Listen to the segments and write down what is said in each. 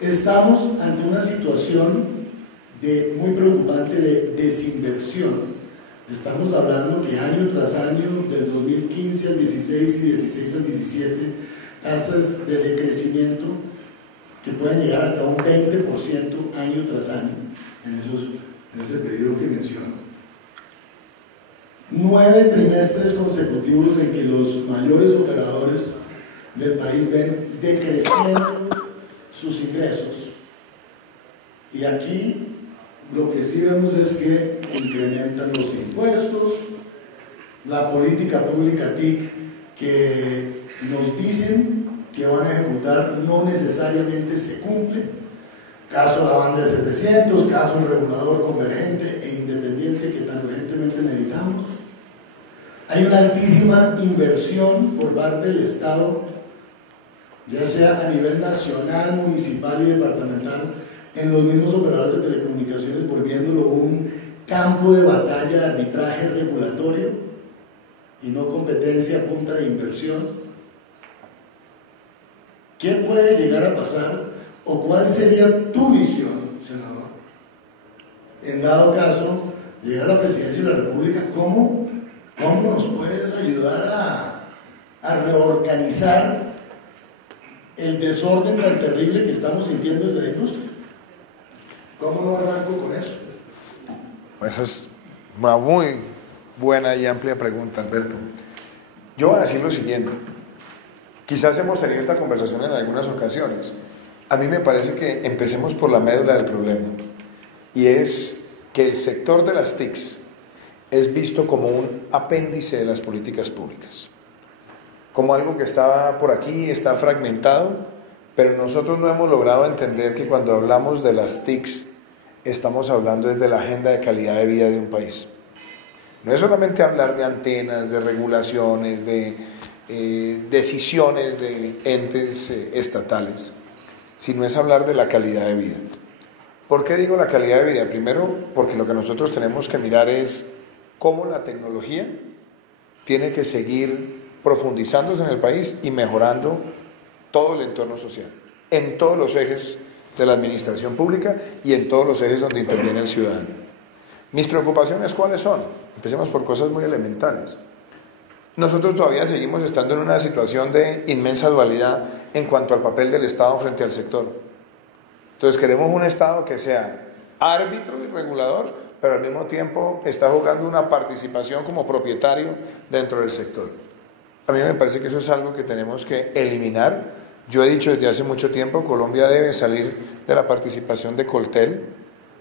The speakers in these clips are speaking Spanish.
Estamos ante una situación muy preocupante de desinversión. Estamos hablando que año tras año, del 2015 al 16 y 16 al 17, tasas de decrecimiento que pueden llegar hasta un 20% año tras año en ese periodo que menciono. 9 trimestres consecutivos en que los mayores operadores del país ven decreciendo sus ingresos. Y aquí lo que sí vemos es que incrementan los impuestos, la política pública TIC que nos dicen que van a ejecutar no necesariamente se cumple. Caso la banda de 700, caso el regulador convergente e independiente que tan urgentemente necesitamos. Hay una altísima inversión por parte del Estado, ya sea a nivel nacional, municipal y departamental, en los mismos operadores de telecomunicaciones, volviéndolo un campo de batalla de arbitraje regulatorio y no competencia a punta de inversión. ¿Qué puede llegar a pasar o cuál sería tu visión, senador? En dado caso, llegar a la presidencia de la República, ¿cómo nos puedes ayudar a reorganizar el desorden tan terrible que estamos sintiendo desde la industria? ¿Cómo no arranco con eso? Esa es una muy buena y amplia pregunta, Alberto. Yo voy a decir lo siguiente. Quizás hemos tenido esta conversación en algunas ocasiones. A mí me parece que empecemos por la médula del problema, y es que el sector de las TICs es visto como un apéndice de las políticas públicas, como algo que está por aquí, está fragmentado, pero nosotros no hemos logrado entender que cuando hablamos de las TICs estamos hablando desde la agenda de calidad de vida de un país. No es solamente hablar de antenas, de regulaciones, de decisiones de entes estatales, sino es hablar de la calidad de vida. ¿Por qué digo la calidad de vida? Primero, porque lo que nosotros tenemos que mirar es cómo la tecnología tiene que seguir profundizándose en el país y mejorando todo el entorno social, en todos los ejes de la administración pública y en todos los ejes donde interviene el ciudadano. Mis preocupaciones, ¿cuáles son? Empecemos por cosas muy elementales. Nosotros todavía seguimos estando en una situación de inmensa dualidad en cuanto al papel del Estado frente al sector. Entonces queremos un Estado que sea árbitro y regulador, pero al mismo tiempo está jugando una participación como propietario dentro del sector. A mí me parece que eso es algo que tenemos que eliminar. Yo he dicho desde hace mucho tiempo, Colombia debe salir de la participación de Coltel,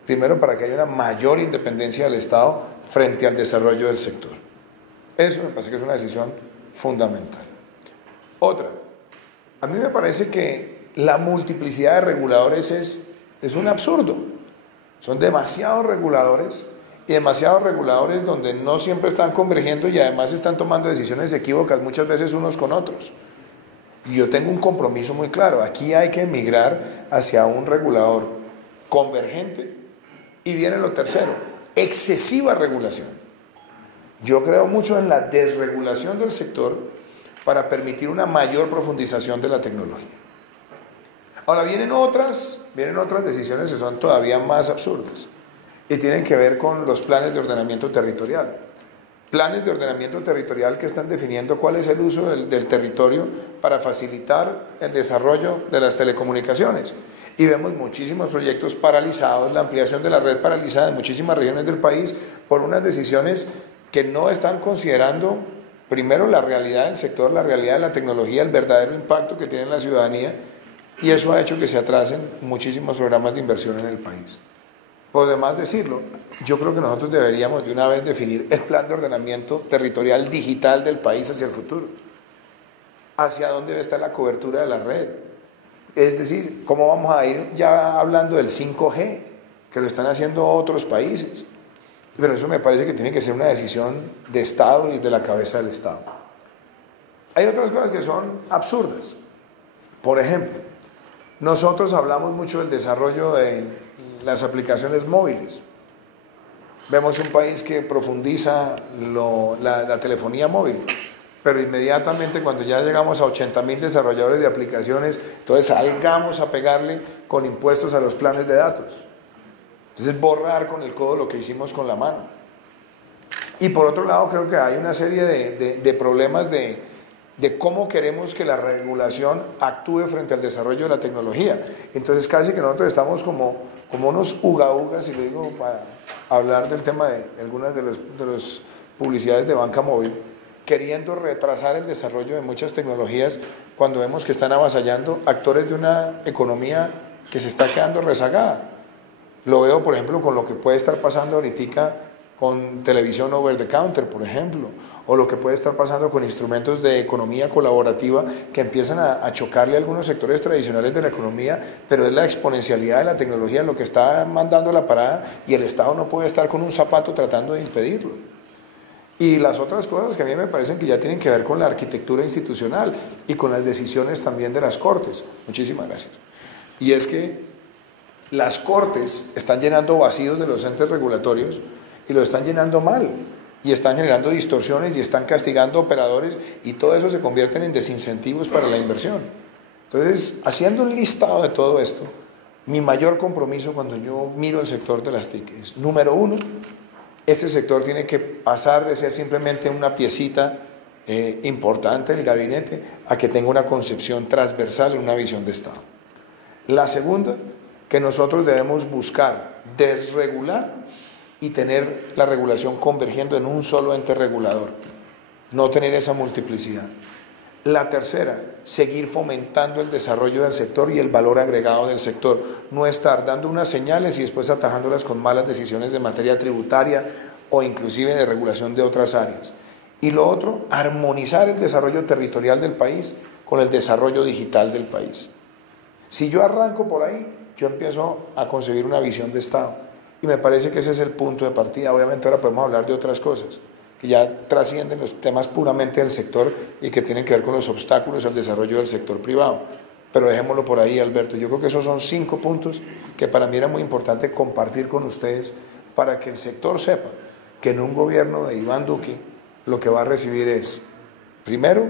primero para que haya una mayor independencia del Estado frente al desarrollo del sector. Eso me parece que es una decisión fundamental. Otra, a mí me parece que la multiplicidad de reguladores es un absurdo. Son demasiados reguladores y demasiados reguladores donde no siempre están convergiendo y además están tomando decisiones equívocas muchas veces unos con otros. Y yo tengo un compromiso muy claro, aquí hay que migrar hacia un regulador convergente. Y viene lo tercero, excesiva regulación. Yo creo mucho en la desregulación del sector para permitir una mayor profundización de la tecnología. Ahora vienen otras decisiones que son todavía más absurdas y tienen que ver con los planes de ordenamiento territorial. Planes de ordenamiento territorial que están definiendo cuál es el uso del territorio para facilitar el desarrollo de las telecomunicaciones. Y vemos muchísimos proyectos paralizados, la ampliación de la red paralizada en muchísimas regiones del país por unas decisiones que no están considerando primero la realidad del sector, la realidad de la tecnología, el verdadero impacto que tiene en la ciudadanía, y eso ha hecho que se atrasen muchísimos programas de inversión en el país. Por demás decirlo, yo creo que nosotros deberíamos de una vez definir el plan de ordenamiento territorial digital del país hacia el futuro. ¿Hacia dónde debe estar la cobertura de la red? Es decir, ¿cómo vamos a ir ya hablando del 5G? Que lo están haciendo otros países. Pero eso me parece que tiene que ser una decisión de Estado y de la cabeza del Estado. Hay otras cosas que son absurdas. Por ejemplo, nosotros hablamos mucho del desarrollo de las aplicaciones móviles. Vemos un país que profundiza la telefonía móvil, pero inmediatamente cuando ya llegamos a 80.000 desarrolladores de aplicaciones, entonces salgamos a pegarle con impuestos a los planes de datos. Entonces borrar con el codo lo que hicimos con la mano. Y por otro lado creo que hay una serie de problemas de cómo queremos que la regulación actúe frente al desarrollo de la tecnología. Entonces casi que nosotros estamos como unos uga-ugas, y lo digo para hablar del tema de algunas de las publicidades de banca móvil, queriendo retrasar el desarrollo de muchas tecnologías cuando vemos que están avasallando actores de una economía que se está quedando rezagada. Lo veo, por ejemplo, con lo que puede estar pasando ahorita con televisión over the counter, por ejemplo, o lo que puede estar pasando con instrumentos de economía colaborativa que empiezan a chocarle a algunos sectores tradicionales de la economía, pero es la exponencialidad de la tecnología lo que está mandando la parada, y el Estado no puede estar con un zapato tratando de impedirlo. Y las otras cosas que a mí me parecen que ya tienen que ver con la arquitectura institucional y con las decisiones también de las Cortes. Muchísimas gracias. Y es que las Cortes están llenando vacíos de los entes regulatorios, y lo están llenando mal, y están generando distorsiones y están castigando operadores, y todo eso se convierte en desincentivos para la inversión. Entonces, haciendo un listado de todo esto, mi mayor compromiso cuando yo miro el sector de las TIC es, número uno, este sector tiene que pasar de ser simplemente una piecita importante del gabinete a que tenga una concepción transversal y una visión de Estado. La segunda, que nosotros debemos buscar desregular y tener la regulación convergiendo en un solo ente regulador, no tener esa multiplicidad. La tercera, seguir fomentando el desarrollo del sector y el valor agregado del sector, no estar dando unas señales y después atajándolas con malas decisiones de materia tributaria o inclusive de regulación de otras áreas. Y lo otro, armonizar el desarrollo territorial del país con el desarrollo digital del país. Si yo arranco por ahí, yo empiezo a concebir una visión de Estado. Y me parece que ese es el punto de partida. Obviamente ahora podemos hablar de otras cosas que ya trascienden los temas puramente del sector y que tienen que ver con los obstáculos al desarrollo del sector privado. Pero dejémoslo por ahí, Alberto. Yo creo que esos son 5 puntos que para mí era muy importante compartir con ustedes para que el sector sepa que en un gobierno de Iván Duque lo que va a recibir es, primero,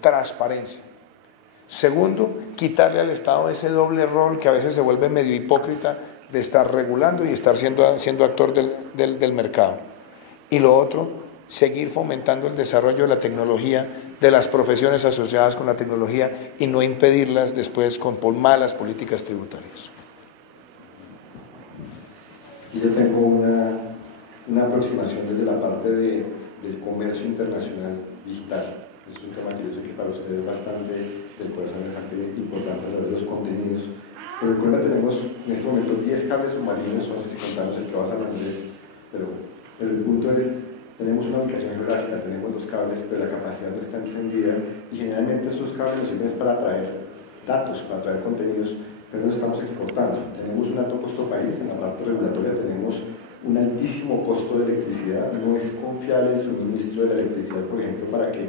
transparencia. Segundo, quitarle al Estado ese doble rol que a veces se vuelve medio hipócrita de estar regulando y estar siendo actor del mercado. Y lo otro, seguir fomentando el desarrollo de la tecnología, de las profesiones asociadas con la tecnología, y no impedirlas después con malas políticas tributarias. Y yo tengo una aproximación desde la parte del comercio internacional digital. Es un tema que yo sé que para ustedes es bastante del corazón, es bastante importante a través de los contenidos. Pero en Colombia tenemos en este momento 10 cables submarinos, no sé si contamos el que va a San Andrés, pero el punto es, tenemos una ubicación geográfica, tenemos los cables, pero la capacidad no está encendida, y generalmente estos cables nos sirven para traer datos, para traer contenidos, pero no los estamos exportando. Tenemos un alto costo país, en la parte regulatoria tenemos un altísimo costo de electricidad, no es confiable el suministro de la electricidad, por ejemplo, para que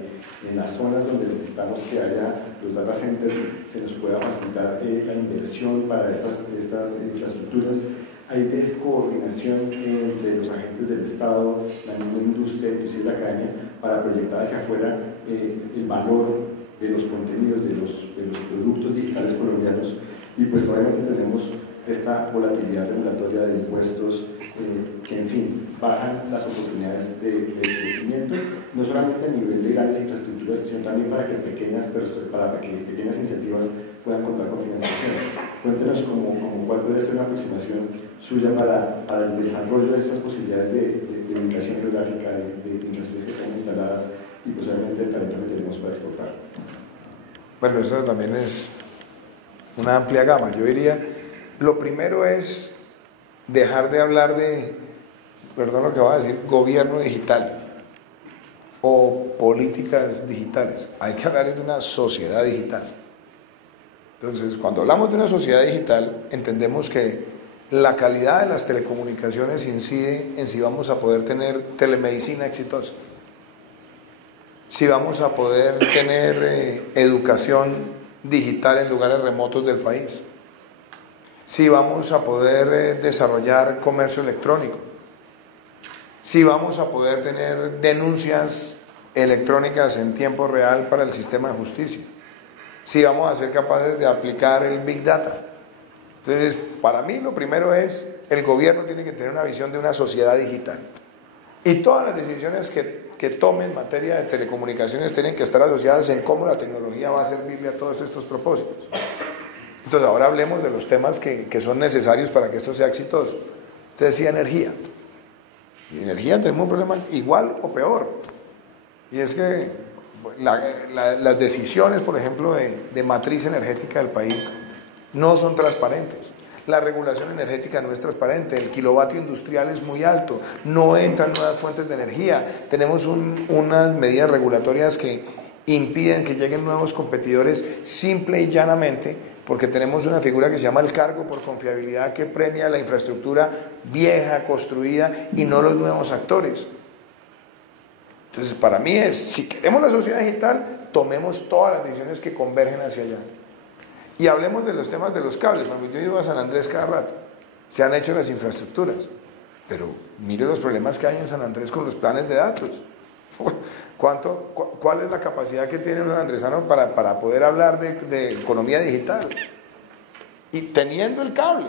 en las zonas donde necesitamos que haya los data centers se nos pueda facilitar la inversión para estas infraestructuras. Hay descoordinación entre los agentes del Estado, la misma industria, inclusive la academia, para proyectar hacia afuera el valor de los contenidos, de los productos digitales colombianos, y pues obviamente tenemos esta volatilidad regulatoria de impuestos que, en fin, bajan las oportunidades de crecimiento, no solamente a nivel de grandes infraestructuras, sino también para que pequeñas iniciativas puedan contar con financiación. Cuéntenos cuál puede ser una aproximación suya para el desarrollo de estas posibilidades de ubicación geográfica, de infraestructuras que están instaladas, y posiblemente el talento que tenemos para exportar. Bueno, eso también es una amplia gama. Yo diría, lo primero es dejar de hablar de, perdón lo que voy a decir, gobierno digital o políticas digitales. Hay que hablar de una sociedad digital. Entonces, cuando hablamos de una sociedad digital, entendemos que la calidad de las telecomunicaciones incide en si vamos a poder tener telemedicina exitosa, si vamos a poder tener educación digital en lugares remotos del país, si vamos a poder desarrollar comercio electrónico, si vamos a poder tener denuncias electrónicas en tiempo real para el sistema de justicia, si vamos a ser capaces de aplicar el Big Data. Entonces, para mí lo primero es, el gobierno tiene que tener una visión de una sociedad digital. Y todas las decisiones que tome en materia de telecomunicaciones tienen que estar asociadas en cómo la tecnología va a servirle a todos estos propósitos. Entonces, ahora hablemos de los temas que son necesarios para que esto sea exitoso. Usted decía energía. Y energía tenemos un problema igual o peor. Y es que las decisiones, por ejemplo, de matriz energética del país no son transparentes. La regulación energética no es transparente, el kilovatio industrial es muy alto, no entran nuevas fuentes de energía, tenemos unas medidas regulatorias que impiden que lleguen nuevos competidores simple y llanamente porque tenemos una figura que se llama el cargo por confiabilidad que premia la infraestructura vieja, construida y no los nuevos actores. Entonces, para mí es, si queremos la sociedad digital, tomemos todas las decisiones que convergen hacia allá. Y hablemos de los temas de los cables. Yo he ido a San Andrés cada rato, se han hecho las infraestructuras, pero mire los problemas que hay en San Andrés con los planes de datos. ¿Cuál es la capacidad que tiene un andresano para poder hablar de economía digital? Y teniendo el cable.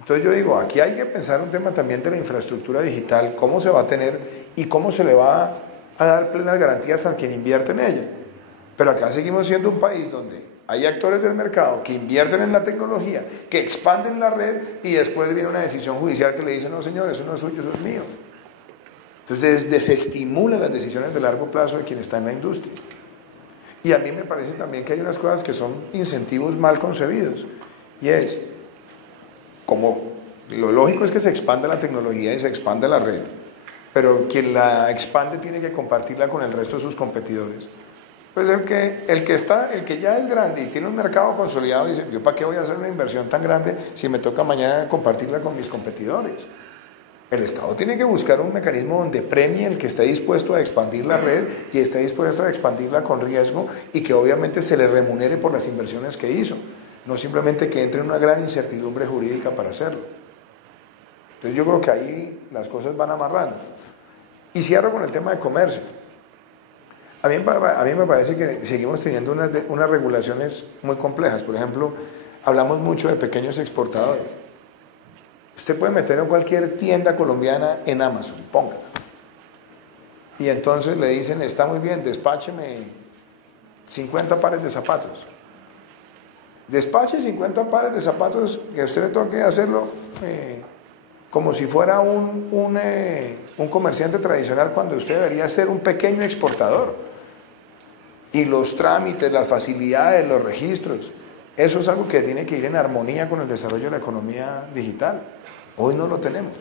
Entonces yo digo, aquí hay que pensar un tema también de la infraestructura digital, cómo se va a tener y cómo se le va a dar plenas garantías a quien invierte en ella. Pero acá seguimos siendo un país donde hay actores del mercado que invierten en la tecnología, que expanden la red y después viene una decisión judicial que le dice, no señor, eso no es suyo, eso es mío. Entonces desestimula las decisiones de largo plazo de quien está en la industria. Y a mí me parece también que hay unas cosas que son incentivos mal concebidos. Y es, como lo lógico es que se expanda la tecnología y se expanda la red, pero quien la expande tiene que compartirla con el resto de sus competidores. Pues el que ya es grande y tiene un mercado consolidado dice, yo para qué voy a hacer una inversión tan grande si me toca mañana compartirla con mis competidores. El Estado tiene que buscar un mecanismo donde premie el que esté dispuesto a expandir la red y esté dispuesto a expandirla con riesgo y que obviamente se le remunere por las inversiones que hizo, no simplemente que entre en una gran incertidumbre jurídica para hacerlo. Entonces yo creo que ahí las cosas van amarrando. Y cierro con el tema de comercio. A mí me parece que seguimos teniendo unas regulaciones muy complejas. Por ejemplo, hablamos mucho de pequeños exportadores. Usted puede meter en cualquier tienda colombiana en Amazon, póngala. Y entonces le dicen, está muy bien, despácheme 50 pares de zapatos. Despache 50 pares de zapatos que a usted le toque hacerlo como si fuera un comerciante tradicional cuando usted debería ser un pequeño exportador. Y los trámites, las facilidades, los registros, eso es algo que tiene que ir en armonía con el desarrollo de la economía digital. Hoy no lo tenemos.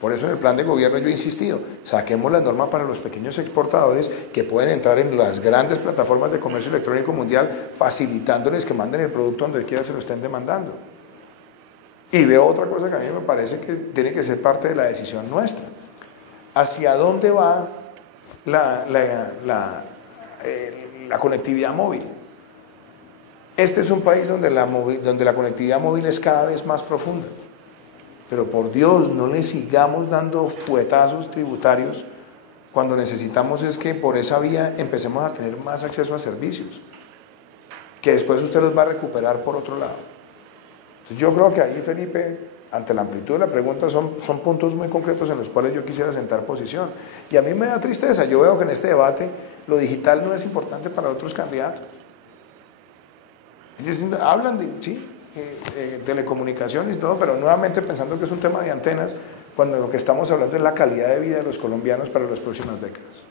Por eso en el plan de gobierno yo he insistido, saquemos las normas para los pequeños exportadores que pueden entrar en las grandes plataformas de comercio electrónico mundial, facilitándoles que manden el producto donde quiera se lo estén demandando. Y veo otra cosa que a mí me parece que tiene que ser parte de la decisión nuestra. ¿Hacia dónde va la conectividad móvil? Este es un país donde la conectividad móvil es cada vez más profunda. Pero por Dios, no le sigamos dando fuetazos tributarios cuando necesitamos es que por esa vía empecemos a tener más acceso a servicios, que después usted los va a recuperar por otro lado. Entonces yo creo que ahí, Felipe, ante la amplitud de la pregunta, son puntos muy concretos en los cuales yo quisiera sentar posición. Y a mí me da tristeza, yo veo que en este debate lo digital no es importante para otros candidatos. Ellos hablan de, sí, telecomunicaciones y todo, pero nuevamente pensando que es un tema de antenas, cuando lo que estamos hablando es la calidad de vida de los colombianos para las próximas décadas.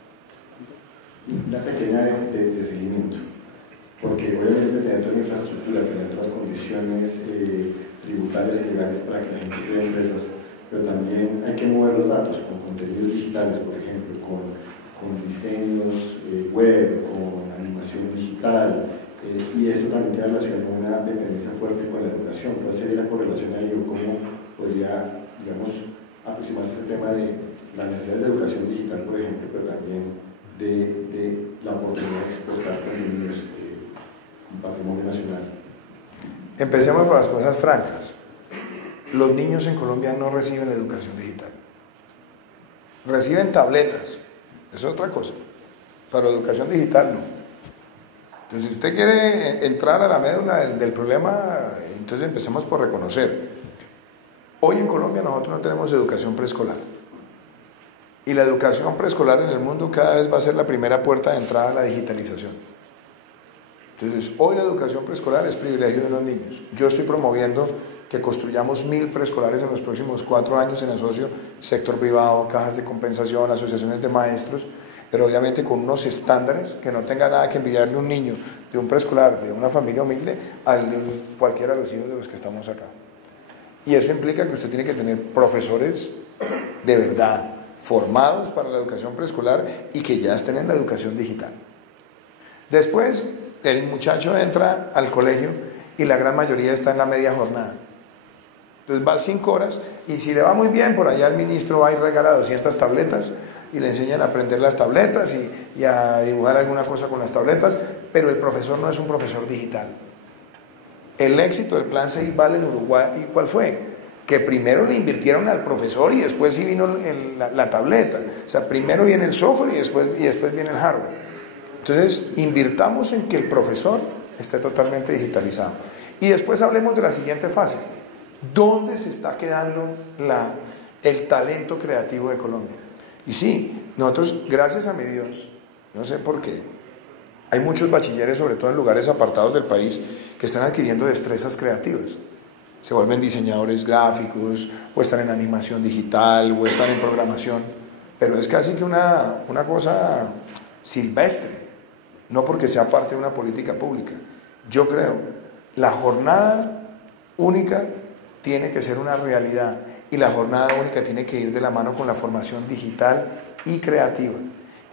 Una pequeña de seguimiento, porque obviamente tener toda la infraestructura, tener todas las condiciones tributarias y legales para que la gente cree empresas, pero también hay que mover los datos con contenidos digitales, por ejemplo, con diseños web, con animación digital, y esto también tiene relación con una dependencia fuerte con la educación. ¿Cuál sería la correlación ahí o cómo podría, digamos, aproximarse a este tema de las necesidades de educación digital, por ejemplo, pero también de la oportunidad de exportar contenidos un patrimonio nacional? Empecemos con las cosas francas. Los niños en Colombia no reciben educación digital. Reciben tabletas, eso es otra cosa, pero educación digital no. Entonces, si usted quiere entrar a la médula del problema, entonces empecemos por reconocer. Hoy en Colombia nosotros no tenemos educación preescolar. Y la educación preescolar en el mundo cada vez va a ser la primera puerta de entrada a la digitalización. Entonces, hoy la educación preescolar es privilegio de los niños. Yo estoy promoviendo que construyamos 1000 preescolares en los próximos 4 años en asocio sector privado, cajas de compensación, asociaciones de maestros, pero obviamente con unos estándares que no tenga nada que envidiarle un niño de un preescolar, de una familia humilde, a cualquiera de los hijos de los que estamos acá. Y eso implica que usted tiene que tener profesores de verdad, formados para la educación preescolar y que ya estén en la educación digital. Después, el muchacho entra al colegio y la gran mayoría está en la media jornada. Entonces va 5 horas y si le va muy bien, por allá el ministro va y regala 200 tabletas y le enseñan a aprender las tabletas y a dibujar alguna cosa con las tabletas, pero el profesor no es un profesor digital. El éxito del Plan Ceibal en Uruguay, ¿cuál fue? Que primero le invirtieron al profesor y después sí vino la tableta. O sea, primero viene el software y después viene el hardware. Entonces, invirtamos en que el profesor esté totalmente digitalizado. Y después hablemos de la siguiente fase. ¿Dónde se está quedando el talento creativo de Colombia? Y sí, nosotros, gracias a mi Dios, no sé por qué, hay muchos bachilleres, sobre todo en lugares apartados del país, que están adquiriendo destrezas creativas. Se vuelven diseñadores gráficos, o están en animación digital, o están en programación, pero es casi que una cosa silvestre, no porque sea parte de una política pública. Yo creo, la jornada única tiene que ser una realidad, y la jornada única tiene que ir de la mano con la formación digital y creativa.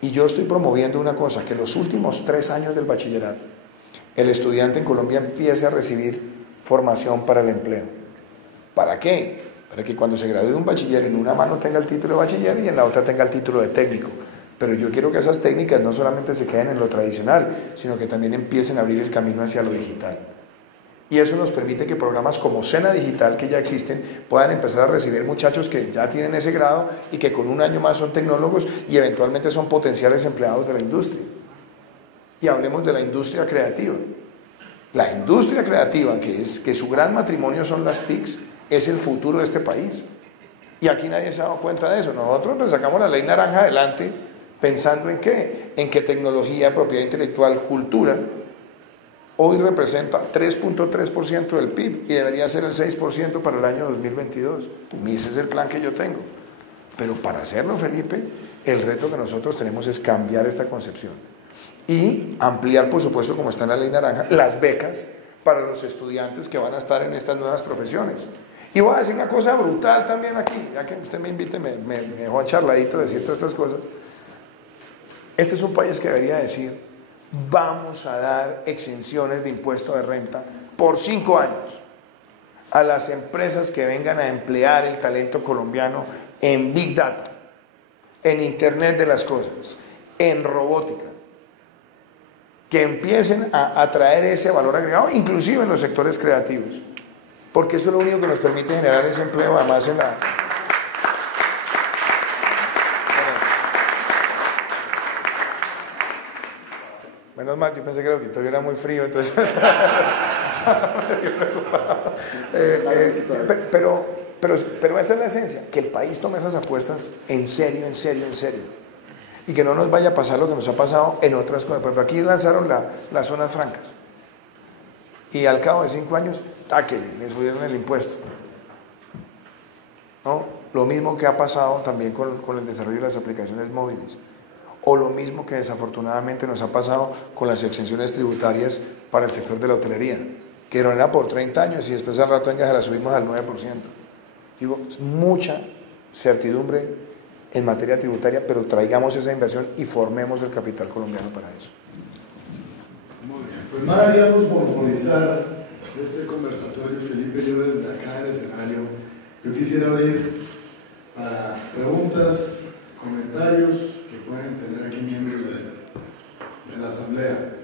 Y yo estoy promoviendo una cosa, que los últimos 3 años del bachillerato, el estudiante en Colombia empiece a recibir formación para el empleo. ¿Para qué? Para que cuando se gradúe un bachiller, en una mano tenga el título de bachiller y en la otra tenga el título de técnico. Pero yo quiero que esas técnicas no solamente se queden en lo tradicional, sino que también empiecen a abrir el camino hacia lo digital. Y eso nos permite que programas como Sena Digital, que ya existen, puedan empezar a recibir muchachos que ya tienen ese grado y que con un año más son tecnólogos y eventualmente son potenciales empleados de la industria. Y hablemos de la industria creativa. La industria creativa, que su gran matrimonio son las TICs, es el futuro de este país. Y aquí nadie se ha dado cuenta de eso. Nosotros pues sacamos la ley naranja adelante pensando en qué, en que tecnología, propiedad intelectual, cultura, hoy representa 3.3% del PIB y debería ser el 6% para el año 2022. Y ese es el plan que yo tengo. Pero para hacerlo, Felipe, el reto que nosotros tenemos es cambiar esta concepción y ampliar, por supuesto, como está en la ley naranja, las becas para los estudiantes que van a estar en estas nuevas profesiones. Y voy a decir una cosa brutal también aquí, ya que usted me invite, me dejó a charladito decir todas estas cosas. Este es un país que debería decir: vamos a dar exenciones de impuesto de renta por 5 años a las empresas que vengan a emplear el talento colombiano en Big Data, en Internet de las Cosas, en robótica, que empiecen a traer ese valor agregado, inclusive en los sectores creativos, porque eso es lo único que nos permite generar ese empleo, además en la... Menos mal, yo pensé que el auditorio era muy frío, entonces pero esa es la esencia, que el país tome esas apuestas en serio, en serio, en serio, y que no nos vaya a pasar lo que nos ha pasado en otras cosas. Por ejemplo, aquí lanzaron las zonas francas, y al cabo de 5 años, táquele, le subieron el impuesto, ¿no? Lo mismo que ha pasado también con el desarrollo de las aplicaciones móviles. O lo mismo que desafortunadamente nos ha pasado con las exenciones tributarias para el sector de la hotelería, que era por 30 años y después al rato ya la subimos al 9%. Digo, mucha certidumbre en materia tributaria, pero traigamos esa inversión y formemos el capital colombiano para eso. Muy bien, pues mal haríamos monopolizar este conversatorio, Felipe. Yo desde acá del escenario, yo quisiera abrir para preguntas, comentarios que pueden tener aquí miembros de la asamblea.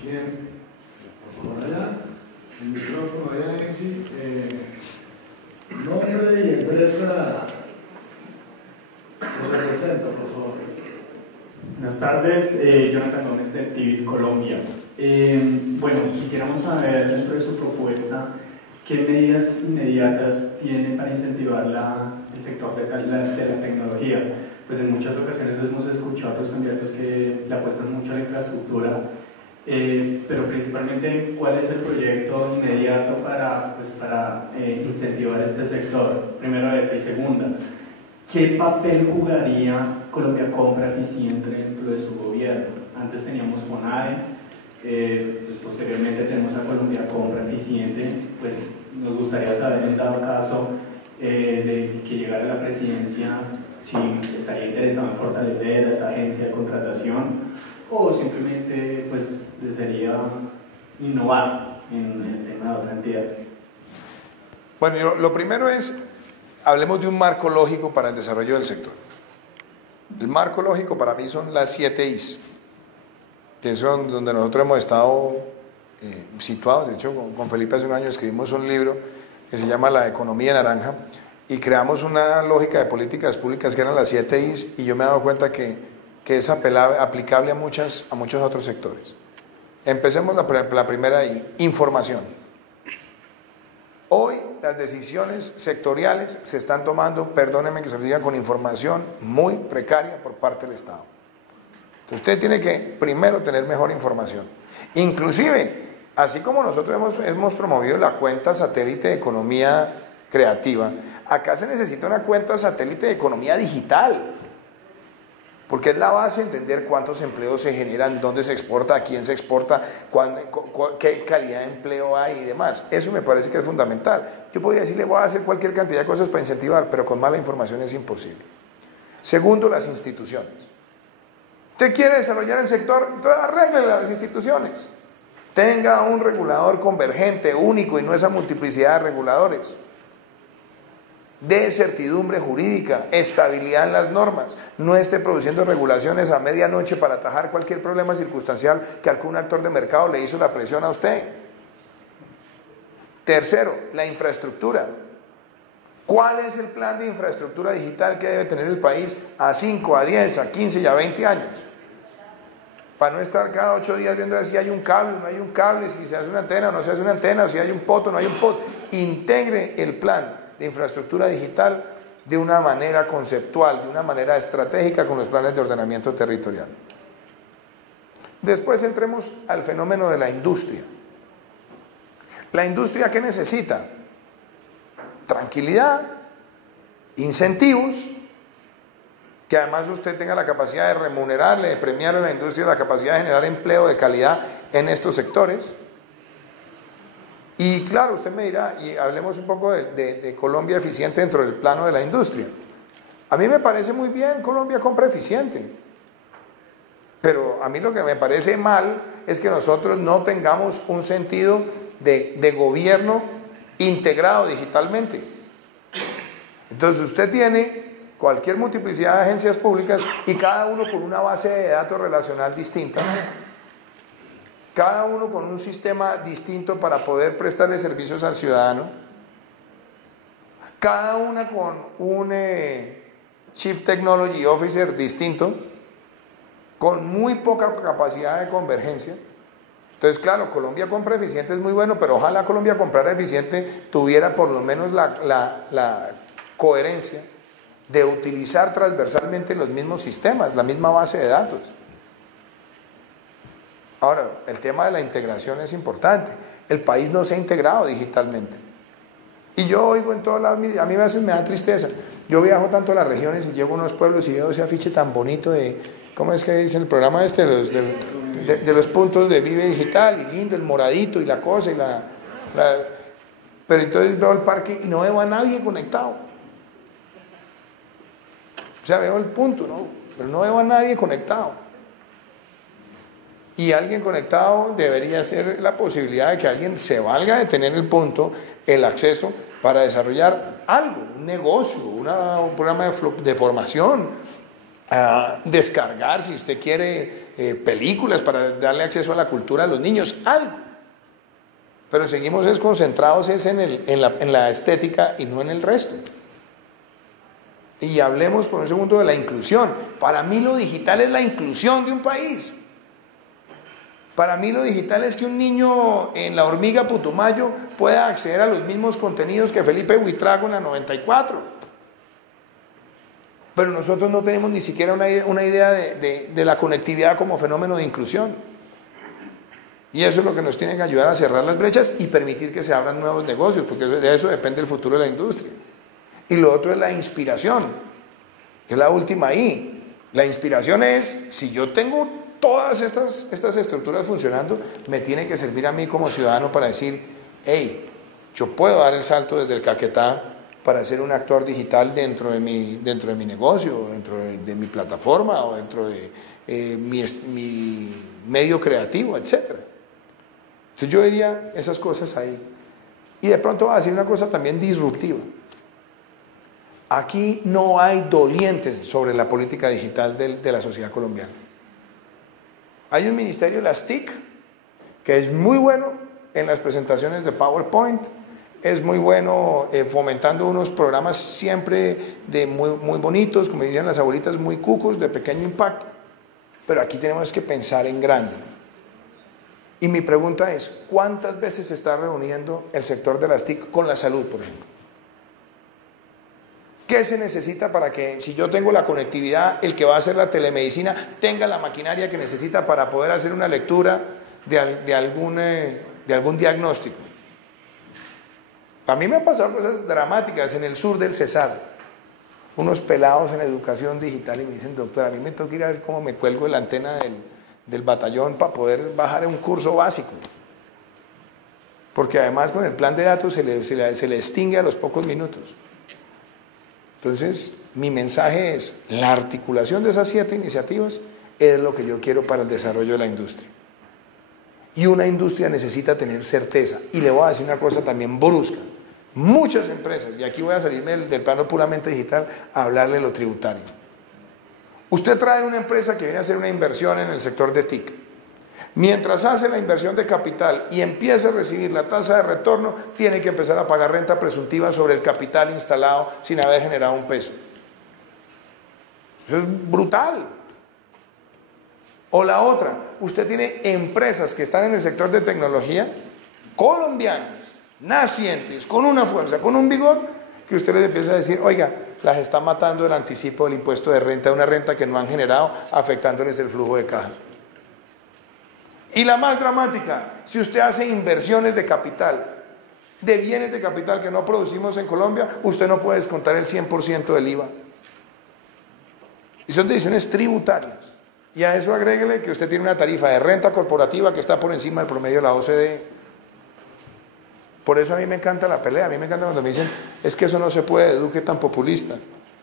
¿Quién? Por allá, el micrófono allá, Angie. Nombre y empresa que representa, por favor. Buenas tardes, Jonathan Gómez de TIVIT Colombia. Bueno, quisiéramos saber dentro de su propuesta qué medidas inmediatas tiene para incentivar el sector de la tecnología. Pues en muchas ocasiones hemos escuchado a otros candidatos que le apuestan mucho a la infraestructura, pero principalmente, ¿cuál es el proyecto inmediato para incentivar este sector? Primero esa, y segunda, ¿qué papel jugaría Colombia Compra Eficiente dentro de su gobierno? Antes teníamos CONADE, pues posteriormente tenemos a Colombia Compra Eficiente. Pues nos gustaría saber, en dado caso de que llegara a la presidencia, si estaría interesado en fortalecer esa agencia de contratación o simplemente pues desearía innovar en el tema de otra entidad. Bueno, lo primero es, hablemos de un marco lógico para el desarrollo del sector. El marco lógico para mí son las 7 Is, que son donde nosotros hemos estado situados. De hecho, con Felipe hace un año escribimos un libro que se llama La Economía Naranja, y creamos una lógica de políticas públicas que eran las 7 Is, y yo me he dado cuenta que es aplicable a muchos otros sectores. Empecemos la primera I, información. Hoy las decisiones sectoriales se están tomando, perdónenme que se lo diga, con información muy precaria por parte del Estado. Entonces usted tiene que primero tener mejor información. Inclusive, así como nosotros hemos promovido la cuenta satélite de economía creativa, acá se necesita una cuenta satélite de economía digital, porque es la base de entender cuántos empleos se generan, dónde se exporta, a quién se exporta, qué calidad de empleo hay y demás. Eso me parece que es fundamental. Yo podría decirle, voy a hacer cualquier cantidad de cosas para incentivar, pero con mala información es imposible. Segundo, las instituciones. ¿Usted quiere desarrollar el sector? Entonces arréglele las instituciones. Tenga un regulador convergente, único, y no esa multiplicidad de reguladores. De certidumbre jurídica, estabilidad en las normas, no esté produciendo regulaciones a medianoche para atajar cualquier problema circunstancial que algún actor de mercado le hizo la presión a usted. Tercero, la infraestructura. ¿Cuál es el plan de infraestructura digital que debe tener el país a 5, a 10, a 15 y a 20 años? Para no estar cada 8 días viendo si hay un cable o no hay un cable, si se hace una antena o no se hace una antena, si hay un poto o no hay un poto. Integre el plan de infraestructura digital de una manera conceptual, de una manera estratégica con los planes de ordenamiento territorial. Después entremos al fenómeno de la industria. ¿La industria qué necesita? Tranquilidad, incentivos, que además usted tenga la capacidad de remunerarle, de premiar a la industria la capacidad de generar empleo de calidad en estos sectores. Y claro, usted me dirá, y hablemos un poco de Colombia Eficiente dentro del plano de la industria. A mí me parece muy bien Colombia Compra Eficiente, pero a mí lo que me parece mal es que nosotros no tengamos un sentido de gobierno integrado digitalmente. Entonces usted tiene cualquier multiplicidad de agencias públicas y cada uno con una base de datos relacional distinta. Cada uno con un sistema distinto para poder prestarle servicios al ciudadano, cada una con un Chief Technology Officer distinto, con muy poca capacidad de convergencia. Entonces, claro, Colombia Compra Eficiente es muy bueno, pero ojalá Colombia Compra Eficiente tuviera por lo menos la coherencia de utilizar transversalmente los mismos sistemas, la misma base de datos. Ahora, el tema de la integración es importante. El país no se ha integrado digitalmente. Y yo oigo en todos lados, mire, a mí a veces me da tristeza. Yo viajo tanto a las regiones y llego a unos pueblos y veo ese afiche tan bonito de, ¿cómo es que dice el programa este? De los puntos de Vive Digital, y lindo, el moradito y la cosa, pero entonces veo el parque y no veo a nadie conectado. O sea, veo el punto, ¿no? Pero no veo a nadie conectado. Y alguien conectado debería ser la posibilidad de que alguien se valga de tener el punto, el acceso para desarrollar algo, un negocio, un programa de formación, descargar, si usted quiere, películas para darle acceso a la cultura a los niños, algo. Pero seguimos concentrados en la estética y no en el resto. Y hablemos por un segundo de la inclusión. Para mí lo digital es la inclusión de un país. Para mí lo digital es que un niño en la Hormiga Putumayo pueda acceder a los mismos contenidos que Felipe Buitrago en la 94. Pero nosotros no tenemos ni siquiera una idea de la conectividad como fenómeno de inclusión. Y eso es lo que nos tiene que ayudar a cerrar las brechas y permitir que se abran nuevos negocios, porque de eso depende el futuro de la industria. Y lo otro es la inspiración, que es la última ahí. La inspiración es, si yo tengo todas estas estructuras funcionando, me tiene que servir a mí como ciudadano para decir, hey, yo puedo dar el salto desde el Caquetá para ser un actor digital dentro de mi negocio, dentro de mi plataforma o dentro de mi medio creativo, etc. Entonces yo diría esas cosas ahí. Y de pronto va a decir una cosa también disruptiva. Aquí no hay dolientes sobre la política digital de la sociedad colombiana. Hay un ministerio, las TIC, que es muy bueno en las presentaciones de PowerPoint, es muy bueno fomentando unos programas siempre muy bonitos, como dirían las abuelitas, muy cucos, de pequeño impacto. Pero aquí tenemos que pensar en grande. Y mi pregunta es, ¿cuántas veces se está reuniendo el sector de las TIC con la salud, por ejemplo? ¿Qué se necesita para que, si yo tengo la conectividad, el que va a hacer la telemedicina tenga la maquinaria que necesita para poder hacer una lectura de algún diagnóstico? A mí me han pasado cosas dramáticas en el sur del Cesar. Unos pelados en educación digital y me dicen, doctor, a mí me toca ir a ver cómo me cuelgo la antena del batallón para poder bajar un curso básico. Porque además con el plan de datos se le extingue a los pocos minutos. Entonces, mi mensaje es, la articulación de esas 7 iniciativas es lo que yo quiero para el desarrollo de la industria. Y una industria necesita tener certeza. Y le voy a decir una cosa también brusca. Muchas empresas, y aquí voy a salirme del plano puramente digital, a hablarle de lo tributario. Usted trae una empresa que viene a hacer una inversión en el sector de TIC. Mientras hace la inversión de capital y empieza a recibir la tasa de retorno, tiene que empezar a pagar renta presuntiva sobre el capital instalado sin haber generado un peso. Eso es brutal. O la otra, usted tiene empresas que están en el sector de tecnología, colombianas, nacientes, con una fuerza, con un vigor, que usted les empieza a decir, oiga, las está matando el anticipo del impuesto de renta, una renta que no han generado, afectándoles el flujo de caja. Y la más dramática, si usted hace inversiones de capital, de bienes de capital que no producimos en Colombia, usted no puede descontar el 100% del IVA. Y son decisiones tributarias. Y a eso agréguele que usted tiene una tarifa de renta corporativa que está por encima del promedio de la OCDE. Por eso a mí me encanta la pelea, a mí me encanta cuando me dicen, es que eso no se puede, Duque tan populista.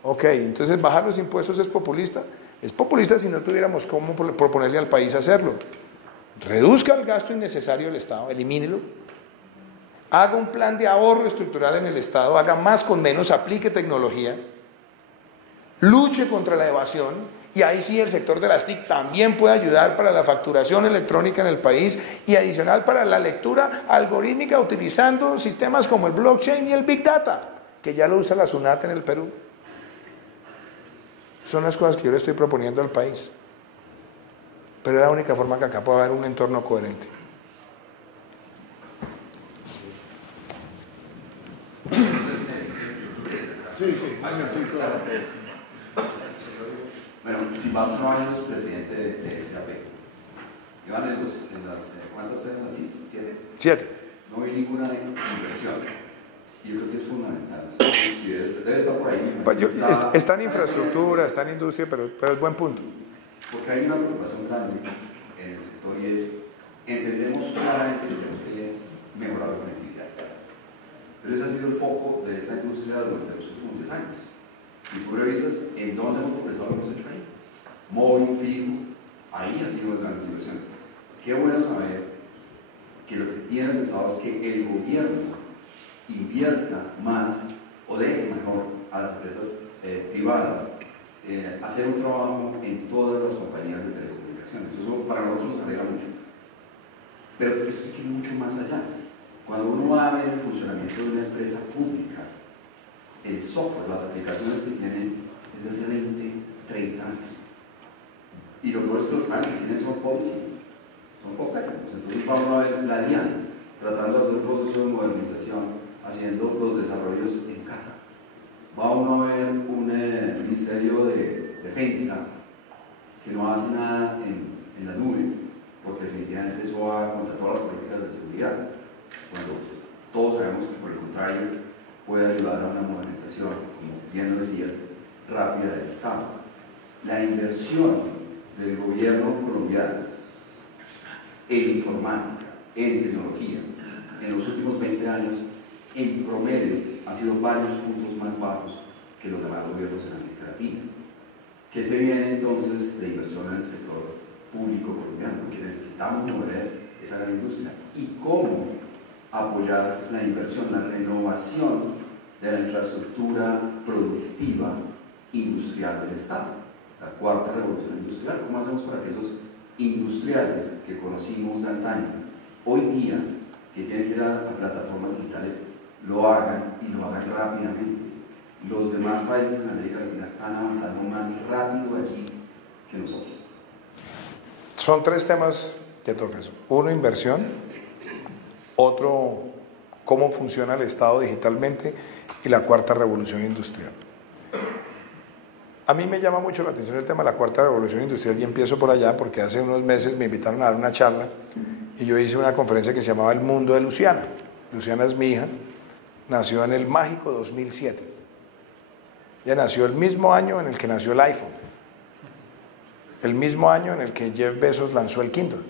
Ok, entonces bajar los impuestos es populista. Es populista si no tuviéramos cómo proponerle al país hacerlo. Reduzca el gasto innecesario del Estado, elimínelo. Haga un plan de ahorro estructural en el Estado, haga más con menos, aplique tecnología, luche contra la evasión, y ahí sí el sector de las TIC también puede ayudar para la facturación electrónica en el país y adicional para la lectura algorítmica utilizando sistemas como el blockchain y el Big Data, que ya lo usa la SUNAT en el Perú. Son las cosas que yo le estoy proponiendo al país. Pero es la única forma que acá puede haber un entorno coherente. Sí. Bueno, si vas Ceballos, presidente de SAP. Iván, ¿cuántas eran las 7? 7. No vi ninguna inversión. Yo creo que es fundamental. Sí, debe estar por ahí. Está en infraestructura, está en industria, pero es buen punto. Porque hay una preocupación grande en el sector y es, entendemos claramente que tenemos que mejorar la conectividad. Pero ese ha sido el foco de esta industria durante los últimos 10 años. Y tú revisas en dónde hemos progresado, lo hemos hecho ahí. Móvil, fijo, ahí han sido las grandes inversiones. Qué bueno saber que lo que tienen pensado es que el gobierno invierta más o deje mejor a las empresas privadas hacer un trabajo en todas las compañías de telecomunicaciones. Eso para nosotros nos alegra mucho. Pero esto tiene mucho más allá. Cuando uno va a ver el funcionamiento de una empresa pública, el software, las aplicaciones que tienen desde hace 20, 30 años. Y lo peor es que los planes que tienen son pobrecitos, son pocos. Entonces vamos a ver la DIAN tratando de hacer un proceso de modernización, haciendo los desarrollos en casa. Va uno a ver un Ministerio de Defensa que no hace nada en la nube, porque definitivamente eso va contra todas las políticas de seguridad, cuando todos sabemos que por el contrario puede ayudar a una modernización, como bien lo decías, rápida del Estado. La inversión del gobierno colombiano en informática, en tecnología, en los últimos 20 años, en promedio, ha sido varios puntos más bajos que los demás gobiernos en América Latina. ¿Qué se viene entonces de inversión en el sector público colombiano? Porque necesitamos mover esa gran industria. ¿Y cómo apoyar la inversión, la renovación de la infraestructura productiva industrial del Estado? La cuarta revolución industrial. ¿Cómo hacemos para que esos industriales que conocimos de antaño, hoy día, que tienen que ir a plataformas digitales, lo hagan y lo hagan rápidamente? Los demás países en América Latina están avanzando más rápido allí que nosotros. Son tres temas que tocas. Uno, inversión. Otro, cómo funciona el Estado digitalmente. Y la cuarta, revolución industrial. A mí me llama mucho la atención el tema de la cuarta revolución industrial y empiezo por allá porque hace unos meses me invitaron a dar una charla y yo hice una conferencia que se llamaba El Mundo de Luciana. Luciana es mi hija, nació en el mágico 2007. Ella nació el mismo año en el que nació el iPhone, el mismo año en el que Jeff Bezos lanzó el Kindle,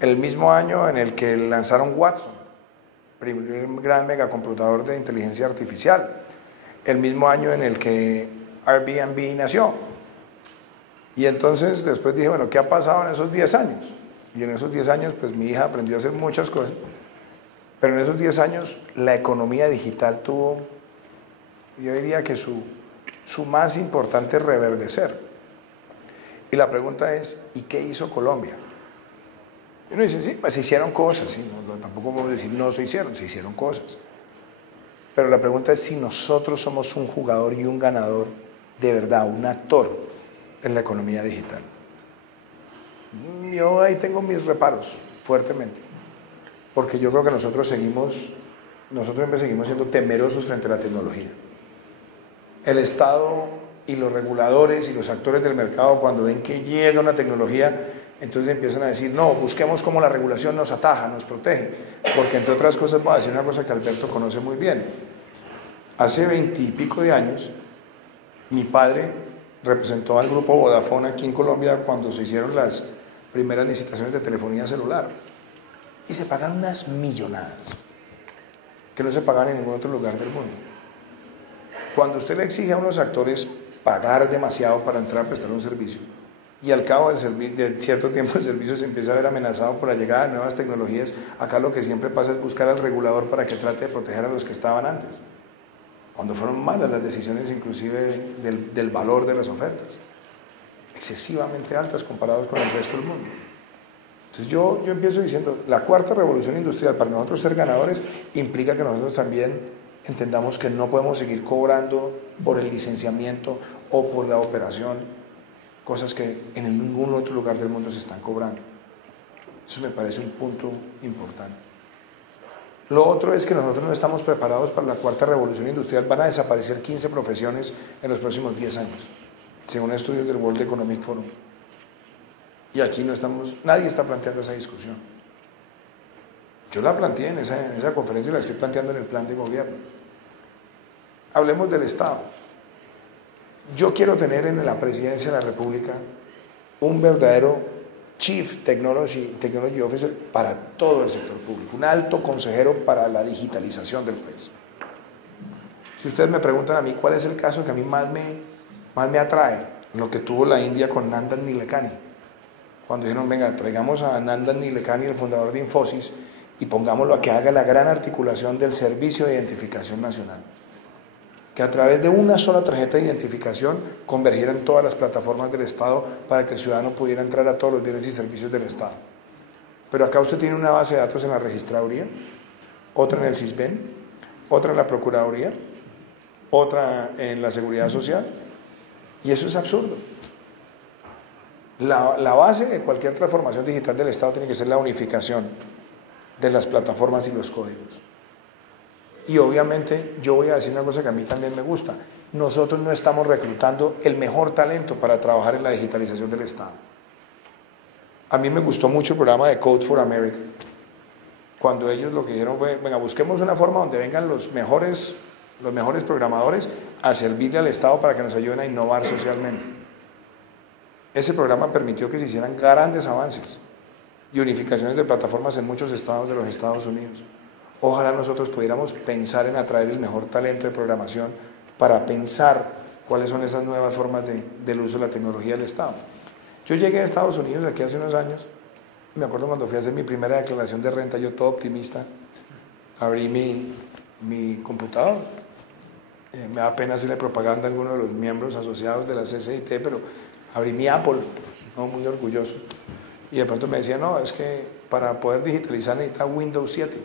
el mismo año en el que lanzaron Watson, primer gran megacomputador de inteligencia artificial, el mismo año en el que Airbnb nació. Y entonces después dije, bueno, ¿qué ha pasado en esos 10 años? Y en esos 10 años pues mi hija aprendió a hacer muchas cosas, pero en esos 10 años la economía digital tuvo, yo diría que su más importante reverdecer. Y la pregunta es, ¿y qué hizo Colombia? Y uno dice, sí, pues se hicieron cosas, ¿sí? Tampoco podemos decir no se hicieron cosas. Pero la pregunta es si nosotros somos un jugador y un ganador de verdad, un actor en la economía digital. Yo ahí tengo mis reparos, fuertemente, porque yo creo que nosotros siempre seguimos siendo temerosos frente a la tecnología. El Estado y los reguladores y los actores del mercado, cuando ven que llega una tecnología, entonces empiezan a decir, no, busquemos cómo la regulación nos ataja, nos protege, porque entre otras cosas voy a decir una cosa que Alberto conoce muy bien. Hace 20 y pico de años, mi padre representó al grupo Vodafone aquí en Colombia cuando se hicieron las primeras licitaciones de telefonía celular y se pagan unas millonadas que no se pagan en ningún otro lugar del mundo. Cuando usted le exige a unos actores pagar demasiado para entrar a prestar un servicio y al cabo de cierto tiempo el servicio se empieza a ver amenazado por la llegada de nuevas tecnologías, acá lo que siempre pasa es buscar al regulador para que trate de proteger a los que estaban antes, cuando fueron malas las decisiones inclusive del valor de las ofertas, excesivamente altas comparados con el resto del mundo. Entonces yo empiezo diciendo, la cuarta revolución industrial para nosotros ser ganadores implica que nosotros también entendamos que no podemos seguir cobrando por el licenciamiento o por la operación cosas que en ningún otro lugar del mundo se están cobrando. Eso me parece un punto importante. Lo otro es que nosotros no estamos preparados para la cuarta revolución industrial. Van a desaparecer 15 profesiones en los próximos 10 años, según estudios del World Economic Forum. Y aquí nadie está planteando esa discusión. Yo la planteé en esa conferencia y la estoy planteando en el plan de gobierno. Hablemos del Estado. Yo quiero tener en la presidencia de la República un verdadero Chief Technology Officer para todo el sector público, un alto consejero para la digitalización del país. Si ustedes me preguntan a mí cuál es el caso que a mí más me atrae, lo que tuvo la India con Nandan Nilekani, cuando dijeron, venga, traigamos a Nandan Nilekani, el fundador de Infosys, y pongámoslo a que haga la gran articulación del Servicio de Identificación Nacional, que a través de una sola tarjeta de identificación convergieran todas las plataformas del Estado para que el ciudadano pudiera entrar a todos los bienes y servicios del Estado. Pero acá usted tiene una base de datos en la registraduría, otra en el CISBEN, otra en la Procuraduría, otra en la seguridad social, y eso es absurdo. La base de cualquier transformación digital del Estado tiene que ser la unificación de las plataformas y los códigos. Y obviamente yo voy a decir una cosa que a mí también me gusta: nosotros no estamos reclutando el mejor talento para trabajar en la digitalización del Estado. A mí me gustó mucho el programa de Code for America, cuando ellos lo que dijeron fue: venga, busquemos una forma donde vengan los mejores programadores a servirle al Estado para que nos ayuden a innovar socialmente. Ese programa permitió que se hicieran grandes avances y unificaciones de plataformas en muchos estados de los Estados Unidos. Ojalá nosotros pudiéramos pensar en atraer el mejor talento de programación para pensar cuáles son esas nuevas formas del uso de la tecnología del Estado. Yo llegué a Estados Unidos aquí hace unos años, me acuerdo cuando fui a hacer mi primera declaración de renta, yo todo optimista, abrí mi computador. Me da pena hacerle propaganda a alguno de los miembros asociados de la CCIT, pero abrí mi Apple, ¿no? Muy orgulloso. Y de pronto me decía: no, es que para poder digitalizar necesita Windows 7.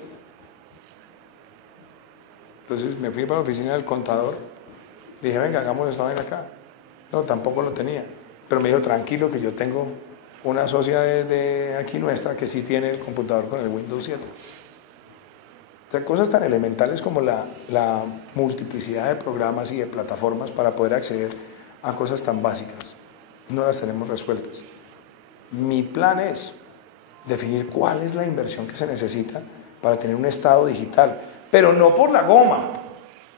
Entonces me fui para la oficina del contador, dije: venga, hagamos esta vaina acá. No, tampoco lo tenía. Pero me dijo: tranquilo, que yo tengo una socia de aquí nuestra que sí tiene el computador con el Windows 7. O sea, cosas tan elementales como la multiplicidad de programas y de plataformas para poder acceder a cosas tan básicas, no las tenemos resueltas. Mi plan es definir cuál es la inversión que se necesita para tener un Estado digital, pero no por la goma,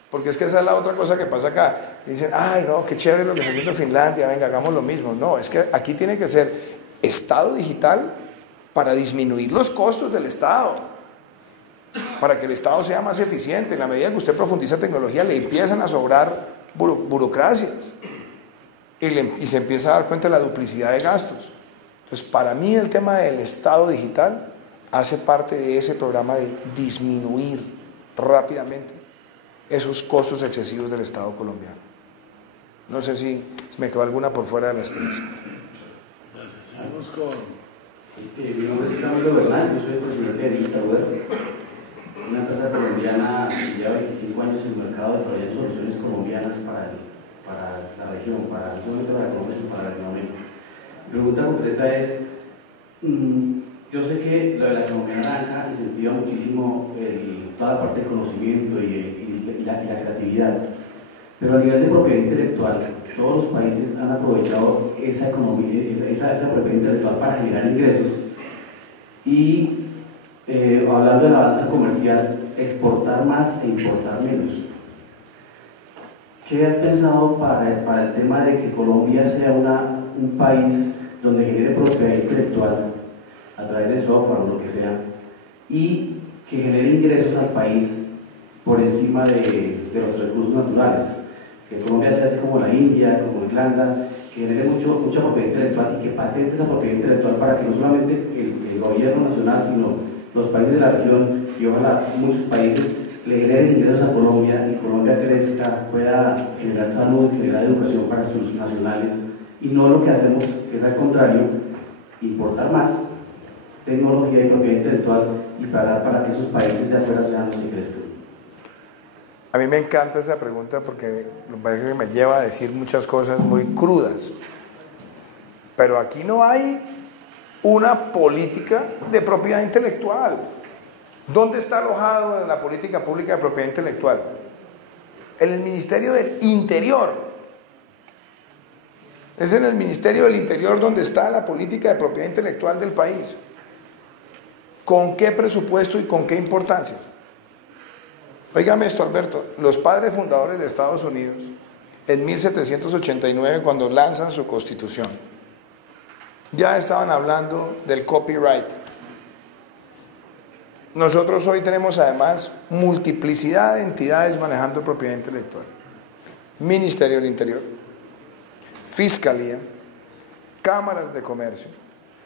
porque es que esa es la otra cosa que pasa acá. Dicen: ay, no, qué chévere lo que está haciendo Finlandia, venga, hagamos lo mismo. No, es que aquí tiene que ser Estado digital para disminuir los costos del Estado, para que el Estado sea más eficiente. En la medida que usted profundiza tecnología, le empiezan a sobrar burocracias y se empieza a dar cuenta de la duplicidad de gastos. Entonces, para mí el tema del Estado digital hace parte de ese programa de disminuir rápidamente esos costos excesivos del Estado colombiano. No sé si me quedó alguna por fuera de las tres. Vamos con... Mi nombre es Camilo Bernal, yo soy el presidente de DigitalWare, una empresa colombiana que lleva 25 años en el mercado desarrollando soluciones colombianas para la región, para Colombia y para Latinoamérica. Mi pregunta concreta es: yo sé que lo de la economía naranja incentiva muchísimo toda la parte del conocimiento y la creatividad, pero a nivel de propiedad intelectual, todos los países han aprovechado esa propiedad intelectual para generar ingresos y, hablando de la balanza comercial, exportar más e importar menos. ¿Qué has pensado para el tema de que Colombia sea un país donde genere propiedad intelectual a través de software o lo que sea, y que genere ingresos al país por encima de los recursos naturales? Que Colombia sea así como la India, como Irlanda, que genere mucha propiedad intelectual y que patente esa propiedad intelectual para que no solamente el gobierno nacional, sino los países de la región y ojalá muchos países le generen ingresos a Colombia y Colombia crezca, pueda generar salud, generar educación para sus nacionales, y no lo que hacemos, que es al contrario, importar más tecnología y propiedad intelectual y pagar para que esos países de afuera sean los que crezcan. A mí me encanta esa pregunta porque me lleva a decir muchas cosas muy crudas, pero aquí no hay una política de propiedad intelectual. ¿Dónde está alojado la política pública de propiedad intelectual? En el Ministerio del Interior. Es en el Ministerio del Interior donde está la política de propiedad intelectual del país. ¿Con qué presupuesto y con qué importancia? Óigame esto, Alberto: los padres fundadores de Estados Unidos, en 1789, cuando lanzan su constitución, ya estaban hablando del copyright. Nosotros hoy tenemos además multiplicidad de entidades manejando propiedad intelectual: Ministerio del Interior, Fiscalía, Cámaras de Comercio,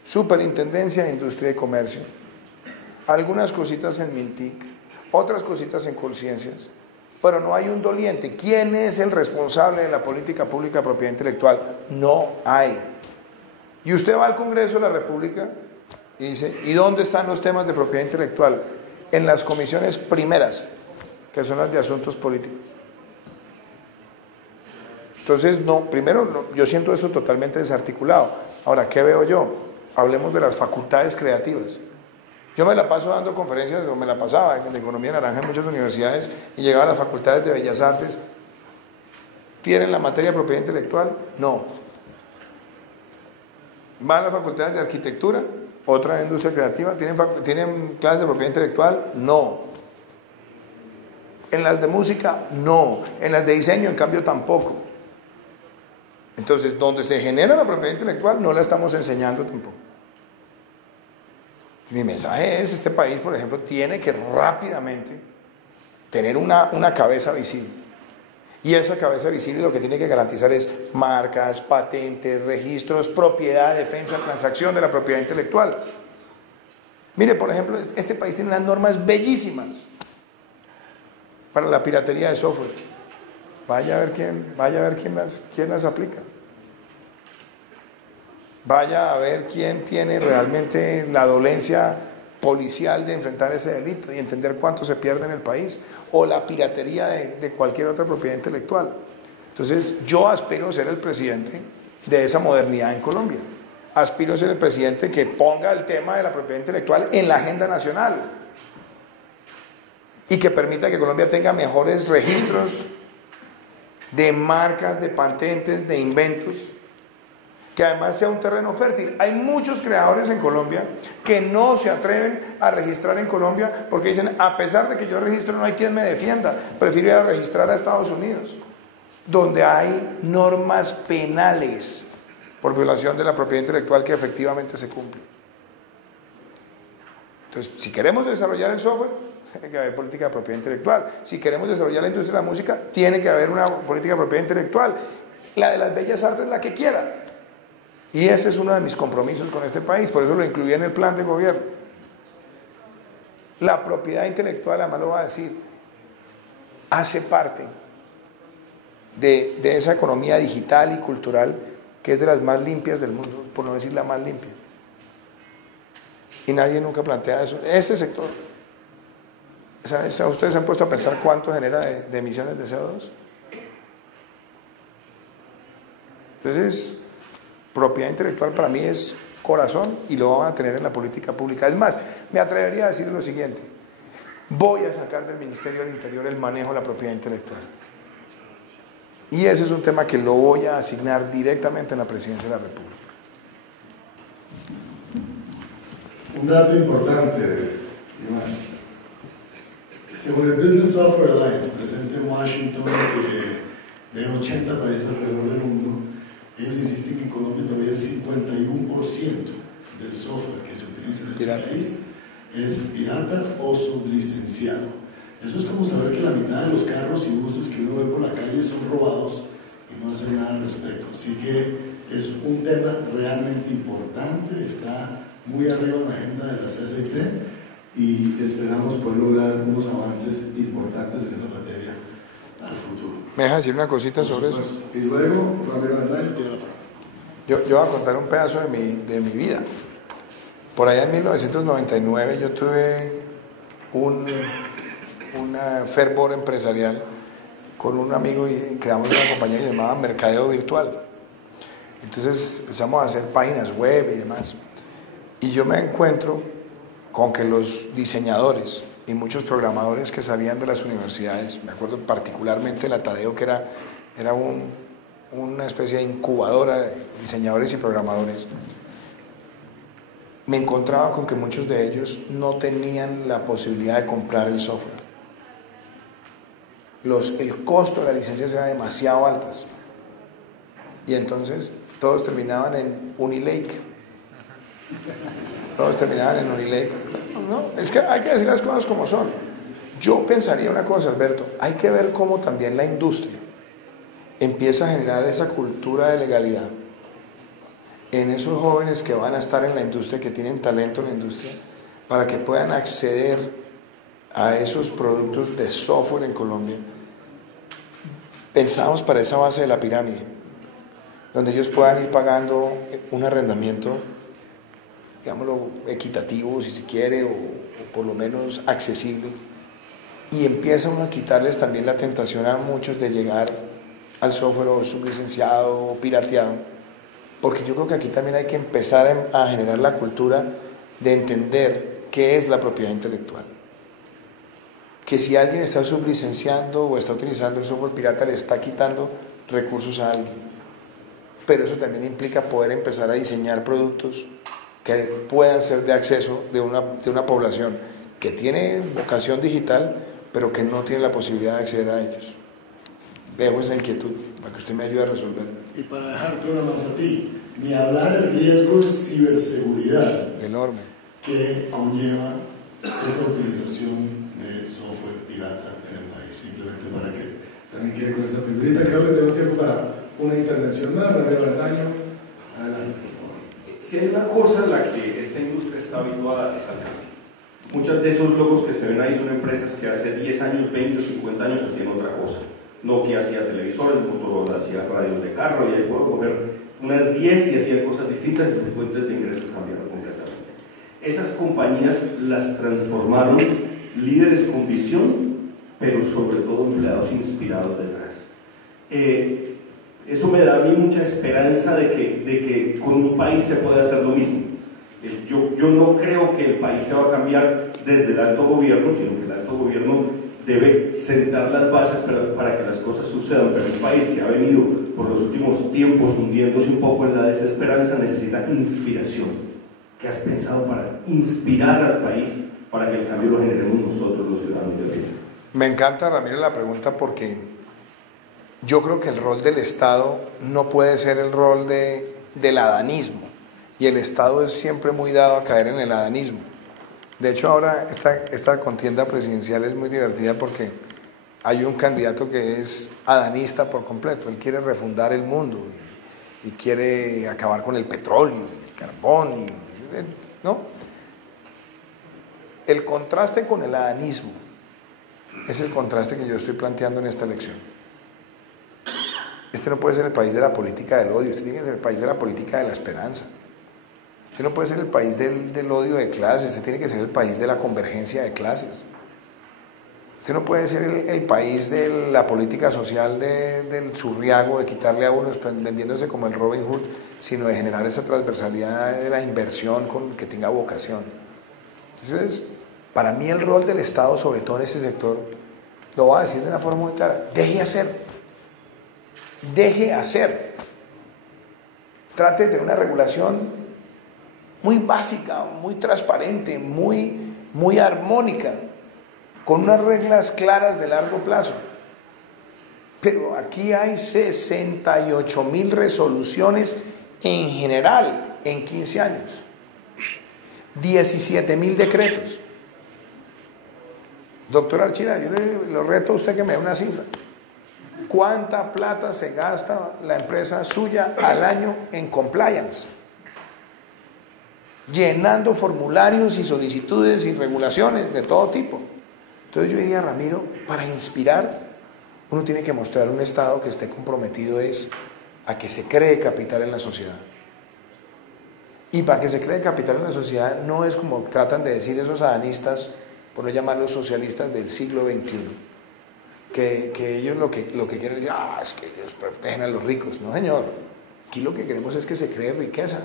Superintendencia de Industria y Comercio, algunas cositas en Mintic, otras cositas en Colciencias, pero no hay un doliente. ¿Quién es el responsable de la política pública de propiedad intelectual? No hay. Y usted va al Congreso de la República y dice: ¿y dónde están los temas de propiedad intelectual? En las comisiones primeras, que son las de asuntos políticos. Entonces, no, primero, no, yo siento eso totalmente desarticulado. Ahora, ¿qué veo yo? Hablemos de las facultades creativas. Yo me la paso dando conferencias, o me la pasaba de economía naranja en muchas universidades, y llegaba a las facultades de Bellas Artes. ¿Tienen la materia de propiedad intelectual? No. ¿Van a las facultades de arquitectura? ¿Otra de industria creativa? ¿Tienen clases de propiedad intelectual? No. En las de música, no. En las de diseño, en cambio, tampoco. Entonces, donde se genera la propiedad intelectual, no la estamos enseñando tampoco. Mi mensaje es, este país, por ejemplo, tiene que rápidamente tener una cabeza visible. Y esa cabeza visible lo que tiene que garantizar es marcas, patentes, registros, propiedad, defensa, transacción de la propiedad intelectual. Mire, por ejemplo, este país tiene unas normas bellísimas para la piratería de software. Vaya a ver quién las aplica. Vaya a ver quién tiene realmente la dolencia policial de enfrentar ese delito y entender cuánto se pierde en el país, o la piratería de cualquier otra propiedad intelectual. Entonces, yo aspiro a ser el presidente de esa modernidad en Colombia. Aspiro a ser el presidente que ponga el tema de la propiedad intelectual en la agenda nacional y que permita que Colombia tenga mejores registros de marcas, de patentes, de inventos, que además sea un terreno fértil. Hay muchos creadores en Colombia que no se atreven a registrar en Colombia porque dicen, a pesar de que yo registro, no hay quien me defienda, prefiero ir a registrar a Estados Unidos, donde hay normas penales por violación de la propiedad intelectual que efectivamente se cumplen. Entonces, si queremos desarrollar el software, tiene que haber política de propiedad intelectual. Si queremos desarrollar la industria de la música, tiene que haber una política de propiedad intelectual. La de las bellas artes, la que quiera. Y ese es uno de mis compromisos con este país, por eso lo incluí en el plan de gobierno. La propiedad intelectual, además lo va a decir, hace parte de esa economía digital y cultural que es de las más limpias del mundo, por no decir la más limpia. Y nadie nunca plantea eso. Este sector, ¿ustedes se han puesto a pensar cuánto genera de emisiones de CO2? Entonces, propiedad intelectual para mí es corazón y lo van a tener en la política pública. Es más, me atrevería a decir lo siguiente: voy a sacar del Ministerio del Interior el manejo de la propiedad intelectual. Y ese es un tema que lo voy a asignar directamente en la Presidencia de la República. Un dato importante, Iván. Según el Business Software Alliance, presente en Washington, de 80 países alrededor del mundo, ellos insisten que en Colombia todavía el 51% del software que se utiliza en este país es pirata o sublicenciado. Eso es como saber que la mitad de los carros y buses que uno ve por la calle son robados y no hacen nada al respecto. Así que es un tema realmente importante, está muy arriba en la agenda de la CCT y esperamos poder lograr unos avances importantes en esa materia al futuro. ¿Me dejas decir una cosita sobre eso? Y luego, Ramiro Andaño tiene la palabra. Yo voy a contar un pedazo de mi vida. Por allá en 1999 yo tuve un fervor empresarial con un amigo y creamos una compañía que se llamaba Mercadeo Virtual. Entonces empezamos a hacer páginas web y demás. Y yo me encuentro con que los diseñadores y muchos programadores que salían de las universidades, me acuerdo particularmente de la Tadeo, que era una especie de incubadora de diseñadores y programadores, me encontraba con que muchos de ellos no tenían la posibilidad de comprar el software. El costo de las licencias era demasiado altas y entonces todos terminaban en Unilake. No, es que hay que decir las cosas como son. Yo pensaría una cosa, Alberto, hay que ver cómo también la industria empieza a generar esa cultura de legalidad en esos jóvenes que van a estar en la industria, que tienen talento en la industria, para que puedan acceder a esos productos de software en Colombia. Pensamos para esa base de la pirámide, donde ellos puedan ir pagando un arrendamiento, digámoslo, equitativo si se quiere, o por lo menos accesible, y empieza uno a quitarles también la tentación a muchos de llegar al software o sublicenciado o pirateado, porque yo creo que aquí también hay que empezar a generar la cultura de entender qué es la propiedad intelectual. Que si alguien está sublicenciando o está utilizando el software pirata, le está quitando recursos a alguien. Pero eso también implica poder empezar a diseñar productos que puedan ser de acceso de una población que tiene vocación digital, pero que no tiene la posibilidad de acceder a ellos. Dejo esa inquietud para que usted me ayude a resolver. Y para dejarte una más a ti, ni hablar del riesgo de ciberseguridad Enorme. que conlleva esa utilización de software pirata en el país, simplemente para que también quede con esa figurita. Creo que tenemos tiempo para una intervención más. Ramiro Aldaño, adelante, por favor. Si hay una cosa en la que esta industria está habituada es al cambio. Muchos de esos logos que se ven ahí son empresas que hace 10 años, 20 o 50 años hacían otra cosa. Nokia hacía televisores, Motorola hacía radios de carro, y ahí puedo coger unas 10 y hacían cosas distintas y sus fuentes de ingresos cambiaron completamente. Esas compañías las transformaron líderes con visión, pero sobre todo empleados inspirados detrás. Eso me da a mí mucha esperanza de que con un país se puede hacer lo mismo. Yo no creo que el país se va a cambiar desde el alto gobierno, sino que el alto gobierno debe sentar las bases para que las cosas sucedan. Pero un país que ha venido por los últimos tiempos hundiéndose un poco en la desesperanza necesita inspiración. ¿Qué has pensado para inspirar al país para que el cambio lo generemos nosotros, los ciudadanos de Bélgica? Me encanta, Ramiro, la pregunta, porque yo creo que el rol del Estado no puede ser el rol del adanismo, y el Estado es siempre muy dado a caer en el adanismo. De hecho, ahora esta contienda presidencial es muy divertida porque hay un candidato que es adanista por completo. Él quiere refundar el mundo y quiere acabar con el petróleo y el carbón, ¿no? El contraste con el adanismo es el contraste que yo estoy planteando en esta elección. Este no puede ser el país de la política del odio, este tiene que ser el país de la política de la esperanza. Este no puede ser el país del odio de clases, este tiene que ser el país de la convergencia de clases. Este no puede ser el país de la política social del zurriago, de quitarle a unos vendiéndose como el Robin Hood, sino de generar esa transversalidad de la inversión que tenga vocación. Entonces, para mí el rol del Estado, sobre todo en ese sector, lo voy a decir de una forma muy clara: deje hacer. Deje hacer. Trate de tener una regulación muy básica, muy transparente, muy armónica, con unas reglas claras de largo plazo. Pero aquí hay 68.000 resoluciones en general en 15 años, 17.000 decretos. Doctor Archila, yo le reto a usted que me dé una cifra. ¿Cuánta plata se gasta la empresa suya al año en compliance? Llenando formularios y solicitudes y regulaciones de todo tipo. Entonces yo diría, Ramiro, para inspirar, uno tiene que mostrar un Estado que esté comprometido a que se cree capital en la sociedad. Y para que se cree capital en la sociedad no es como tratan de decir esos adanistas, por no llamarlos socialistas del siglo XXI, que ellos lo que quieren decir, es que ellos protegen a los ricos. No, señor, aquí lo que queremos es que se cree riqueza.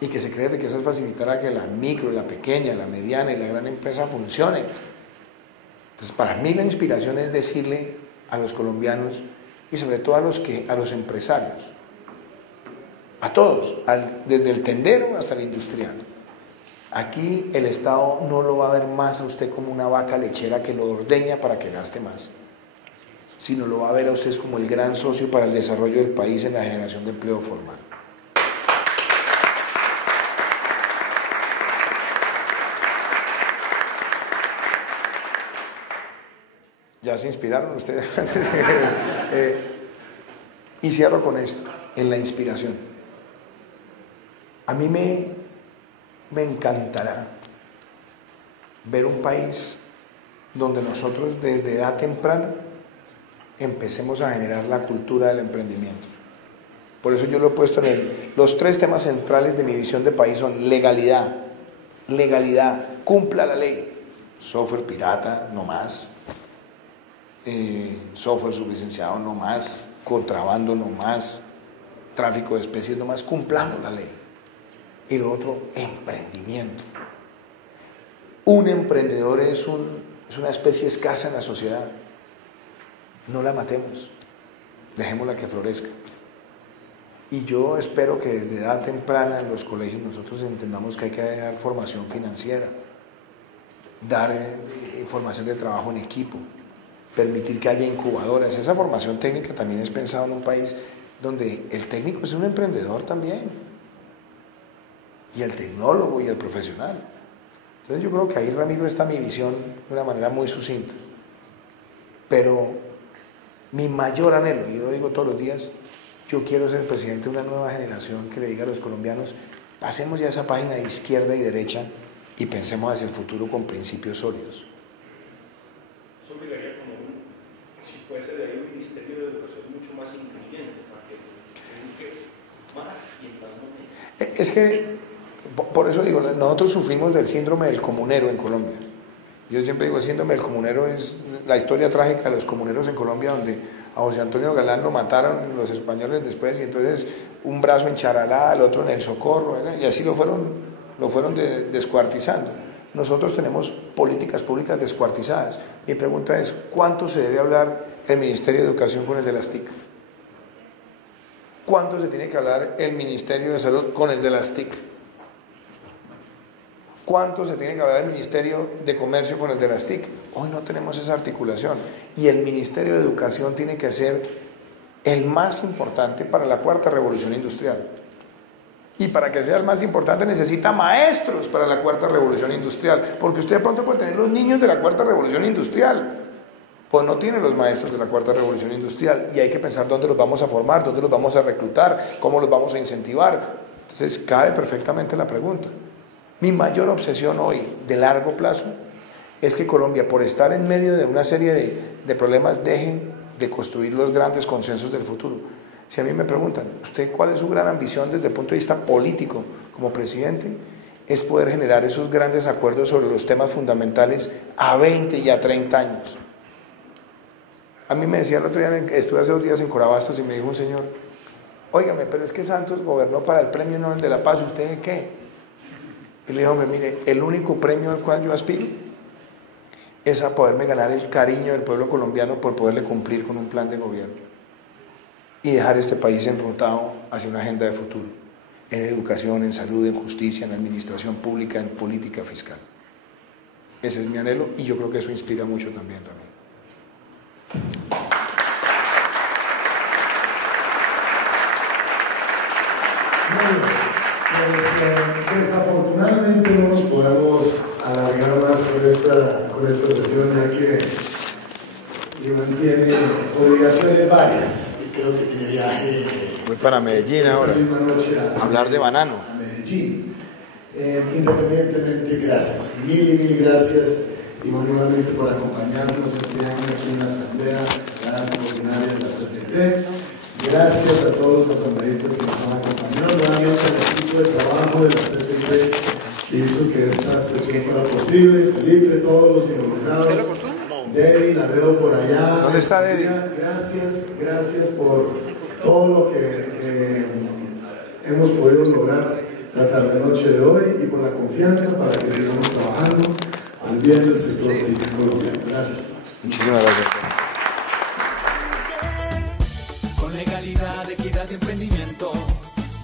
Y que se cree riqueza es facilitar a que la micro, la pequeña, la mediana y la gran empresa funcione. Entonces, para mí la inspiración es decirle a los colombianos y sobre todo a los empresarios, a todos, desde el tendero hasta el industrial. Aquí el Estado no lo va a ver más a usted como una vaca lechera que lo ordeña para que gaste más, sino lo va a ver a usted como el gran socio para el desarrollo del país en la generación de empleo formal. ¿Ya se inspiraron ustedes? Y cierro con esto, en la inspiración. A mí me encantará ver un país donde nosotros desde edad temprana empecemos a generar la cultura del emprendimiento. Por eso yo lo he puesto los 3 temas centrales de mi visión de país son legalidad, cumpla la ley, software pirata, no más. software sublicenciado no más, contrabando no más, tráfico de especies no más, cumplamos la ley. Y lo otro, emprendimiento. Un emprendedor es una especie escasa en la sociedad. No la matemos, dejémosla que florezca. Y yo espero que desde edad temprana en los colegios nosotros entendamos que hay que dar formación financiera, dar formación de trabajo en equipo, permitir que haya incubadoras. Esa formación técnica también es pensada en un país donde el técnico es un emprendedor también, y el tecnólogo y el profesional. Entonces yo creo que ahí, Ramiro, está mi visión de una manera muy sucinta. Pero mi mayor anhelo, y yo lo digo todos los días, yo quiero ser presidente de una nueva generación que le diga a los colombianos, pasemos ya esa página de izquierda y derecha y pensemos hacia el futuro con principios sólidos. Eso obligaría como si fuese de ahí un Ministerio de Educación mucho más incluyente, para que eduque más y en más momentos. Es que, por eso digo, nosotros sufrimos del síndrome del comunero en Colombia. Yo siempre digo, el síndrome del comunero es la historia trágica de los comuneros en Colombia, donde a José Antonio Galán lo mataron los españoles después, y entonces un brazo en Charalá, el otro en El Socorro, y así lo fueron descuartizando. Nosotros tenemos políticas públicas descuartizadas. Mi pregunta es, ¿cuánto se debe hablar el Ministerio de Educación con el de las TIC? ¿Cuánto se tiene que hablar el Ministerio de Salud con el de las TIC? ¿Cuánto se tiene que hablar el Ministerio de Comercio con el de las TIC? Hoy no tenemos esa articulación, y el Ministerio de Educación tiene que ser el más importante para la cuarta revolución industrial. Y para que sea el más importante necesita maestros para la cuarta revolución industrial, porque usted de pronto puede tener los niños de la cuarta revolución industrial, pues no tiene los maestros de la cuarta revolución industrial, y hay que pensar dónde los vamos a formar, dónde los vamos a reclutar, cómo los vamos a incentivar. Entonces cabe perfectamente la pregunta. Mi mayor obsesión hoy, de largo plazo, es que Colombia, por estar en medio de una serie de problemas, deje de construir los grandes consensos del futuro. Si a mí me preguntan, ¿usted cuál es su gran ambición desde el punto de vista político como presidente? Es poder generar esos grandes acuerdos sobre los temas fundamentales a 20 y a 30 años. A mí me decía el otro día, estuve hace 2 días en Corabastos, y me dijo un señor, óigame, pero es que Santos gobernó para el Premio Nobel de la Paz, ¿usted de qué? Y le dije, hombre, mire, el único premio al cual yo aspiro es a poderme ganar el cariño del pueblo colombiano por poderle cumplir con un plan de gobierno y dejar este país enrutado hacia una agenda de futuro, en educación, en salud, en justicia, en administración pública, en política fiscal. Ese es mi anhelo, y yo creo que eso inspira mucho también, Ramiro. Desafortunadamente no nos podemos alargar más con esta sesión, ya que Iván tiene obligaciones varias y creo que tiene viaje. Voy para Medellín ahora, misma noche a hablar de banano. A Medellín. Independientemente, gracias, mil gracias, Iván, nuevamente por acompañarnos este año aquí en la Asamblea Ordinaria de la CCT. Gracias a todos los asambleístas que nos han acompañado, nuevamente al equipo de trabajo de la CCT que hizo que esta sesión fuera posible, Felipe, todos los involucrados. Dedi, la veo por allá. ¿Dónde está Dedi? Gracias por todo lo que hemos podido lograr la tarde-noche de hoy, y por la confianza para que sigamos trabajando al bien del sector político colombiano. Gracias. Muchísimas gracias. Legalidad, equidad y emprendimiento.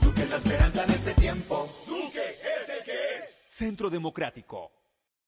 Duque es la esperanza en este tiempo. Duque es el que es. Centro Democrático.